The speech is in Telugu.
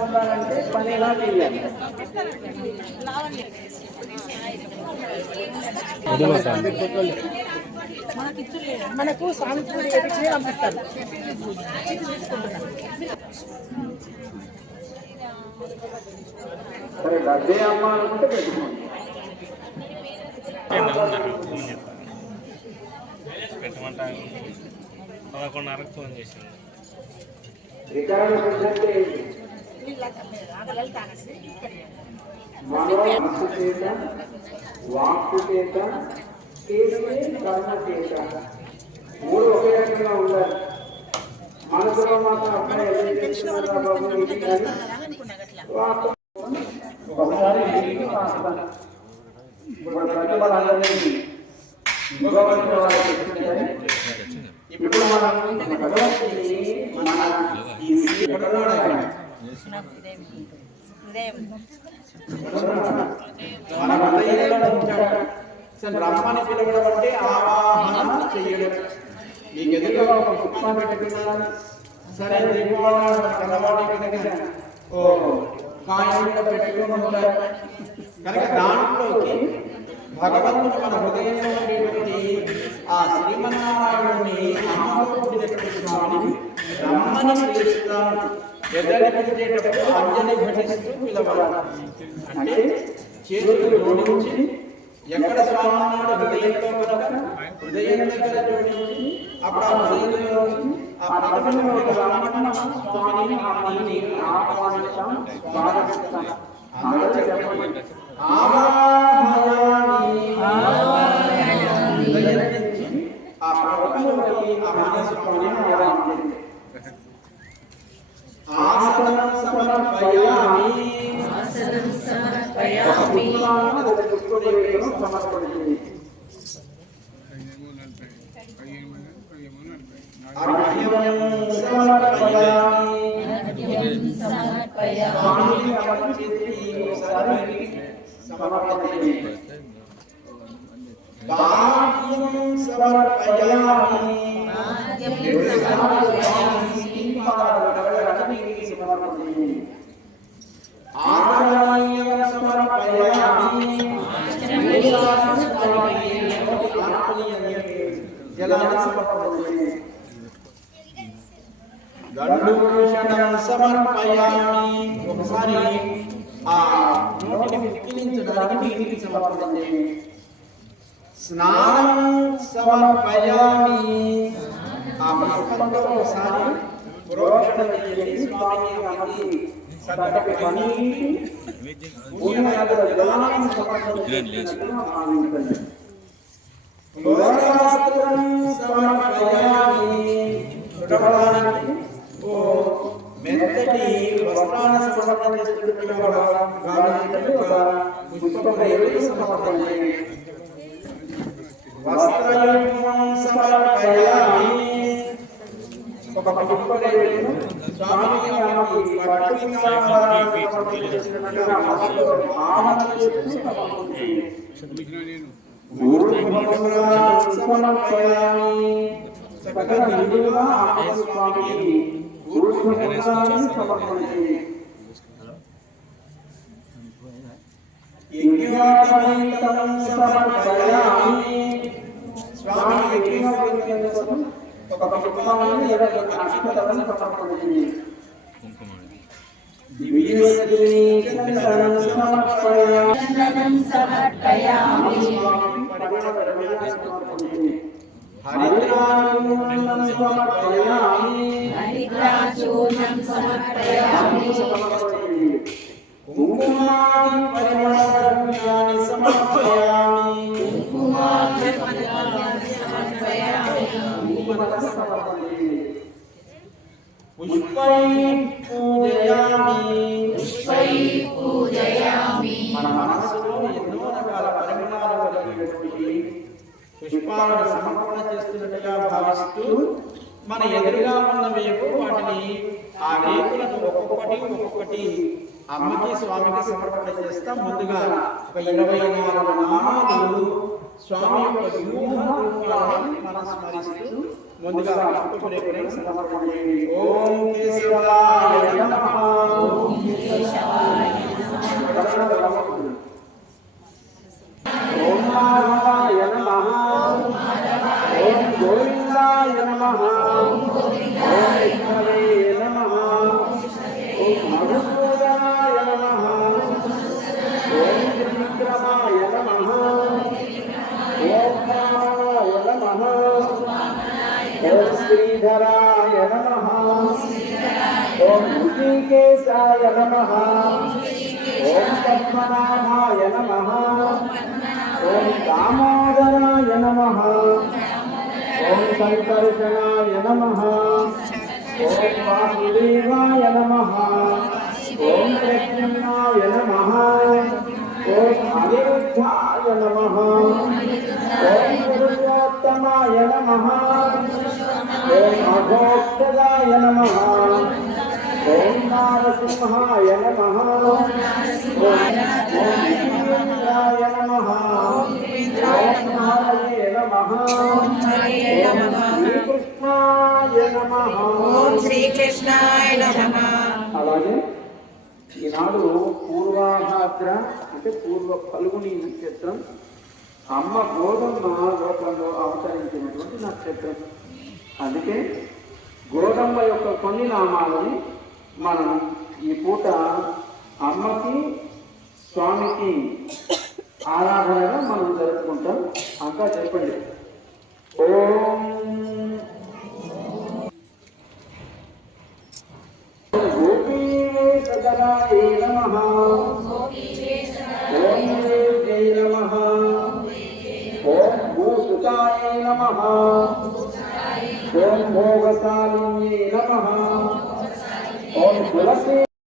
పొందాలంటే పని ఎలా చేయాలి? మనకు స్వామి పూజ చేయించి పంపిస్తారు. అదే అమ్మ అనుకుంటే పెట్టుకోండి. పెట్టమంటా 11:30కు ఫోన్ చేసింది. వాక్కు చేత కర్మ చేత మూడు ఒకే రకంగా ఉండాలి. మనసులో మాత్రం అబ్బాయి ఒకసారి ఇప్పుడు మనం బ్రహ్మాన్ని పిలవడం అంటే ఆవాహన చెయ్యడం. మీకు ఎదురుగా ఒక పుష్పాన్ని పెట్టుకున్నాను సరే, దీపావళి అలవాటు కనుక కాయలు పెట్టుకుని ఉంటారు కనుక దాంట్లోకి భగవంతుడు మన హృదయంలో ఉండేటువంటి ఆ శ్రీమన్నారాయణుని అమ్మతో కూడినటువంటి స్వామిని బ్రహ్మని పిలుస్తాను. ఎద్దడి పెట్టేటప్పుడు అంజలి ఘటిస్తూ పిలవాలి. అంటే చేతులు జోడించి ఎక్కడ స్వామి ఉన్నాడు హృదయంలో కనుక హృదయం దగ్గర జోడించి అప్పుడు ఆ హృదయంలో ఆ ప్రకటనలో స్వామిని ఆహ్వానిస్తాం, స్వాగతిస్తాం. అందరూ చెప్పండి. ఆ ప్రకటనలోకి ఆ మనస్వామిని ఆహ్వానించండి. ఆసనం సమర్పయామి, ఆసనం సమర్పయామి, సమర్పయామి. అర్ఘ్యం సమర్పయామి, అర్ఘ్యం సమర్పయామి, సమర్పయామి. భాగ్యం సమర్పయామి, భాగ్యం సమర్పయామి, ఆచరణీయం సమర్పయామి, జలాన్ని సమర్పయామి. దండూషణం సమర్పయామి, ఒకసారి ఆ నోటిని పిక్కిలించడానికి నీటిని సమర్పించండి. స్నానం సమర్పయామి, ఆ పుష్పంతో ఒకసారి ప్రోక్షణ చేయండి. స్వామికి అమర్చి చక్కటి పని విధానం సమర్పించండి. లోకాస్త్రం సమర్పయామి, చుట్టడానికి ఓ మెత్తటి వస్త్రాన్ని సమర్పించండి. వస్త్రయుగ్మం సమర్పయామి, ఒక పుష్పరేణును స్వామికి సమర్పయామి. చక్కగా నిండుగా స్వామికి సమర్పించండి. యజ్ఞోపవీతం సమర్పయామి, స్వామికి యజ్ఞోపవీతం కోసం ఒక పుష్పాన్ని అక్షతలను సమర్పించండి. దివ్యశ్రీచందనం సమర్పయామి, హరిద్రాచూర్ణం సమర్పయామి, హరిద్రాచూర్ణం సమర్పయామి. కుంకుమాది పరిమళద్రవ్యాన్ని సమర్పయామి, కుంకుమాది పరిమళద్రవ్యాన్ని సమర్పయామి. పుష్పై పూజయామి, పుష్పై పూజయామి. మన మనసులో ఎన్నో రకాల పరిమళాలు కలిగినటువంటి పుష్పాలను సమర్పణ చేస్తున్నట్టుగా భావిస్తూ మన ఎదురుగా ఉన్న వేపు వాటిని ఆ రేకులను ఒక్కొక్కటి అమ్మకి స్వామికి సమర్పణ చేస్తాం. ముందుగా ఒక 24 నామాలు స్వామి యొక్క రూపాన్ని మనం స్మరిస్తూ ముందుగా సమర్పణ చేయండి. ఓం కేశవాయ నమః. మధుసూదనాయ నమః ఓం త్రివిక్రమాయ నమః ఓం వామనాయ నమః ఓం శ్రీధరాయ నమః ఓం ఋషికేశాయ నమః ఓం పద్మనాభాయ నమః ఓం దామోదరాయ నమః ఓం సంకర్షణాయ నమః ఓం వాసుదేవాయ నమః ఓం ప్రద్యుమ్నాయ నమః ఓం అనిరుద్ధాయ నమః ఓం పురుషోత్తమాయ నమః ఓం అఘోక్షదాయ నమః ఓం నారసింహాయ నమః ఓం వీరేంద్రాయ నమః ఓం హరయే నమః ఓం శ్రీకృష్ణాయ నమః ఓం శ్రీకృష్ణాయ నమః. అలాగే ఈనాడు పూర్వాభాద్ర అంటే పూర్వ ఫల్గుని నక్షత్రం అమ్మ గోధుమ లోకంలో అవతరించినటువంటి నక్షత్రం. అందుకే గోధుమ యొక్క కొన్ని నామాలని మనం ఈ పూట అమ్మకి స్వామికి ఆరాధనగా మనం జరుపుకుంటాం. అంతా చెప్పండి. ఓం గోపీవేషధరాయ నమః ఓం దేవ్యై నమః ఓం భూసుతాయ నమః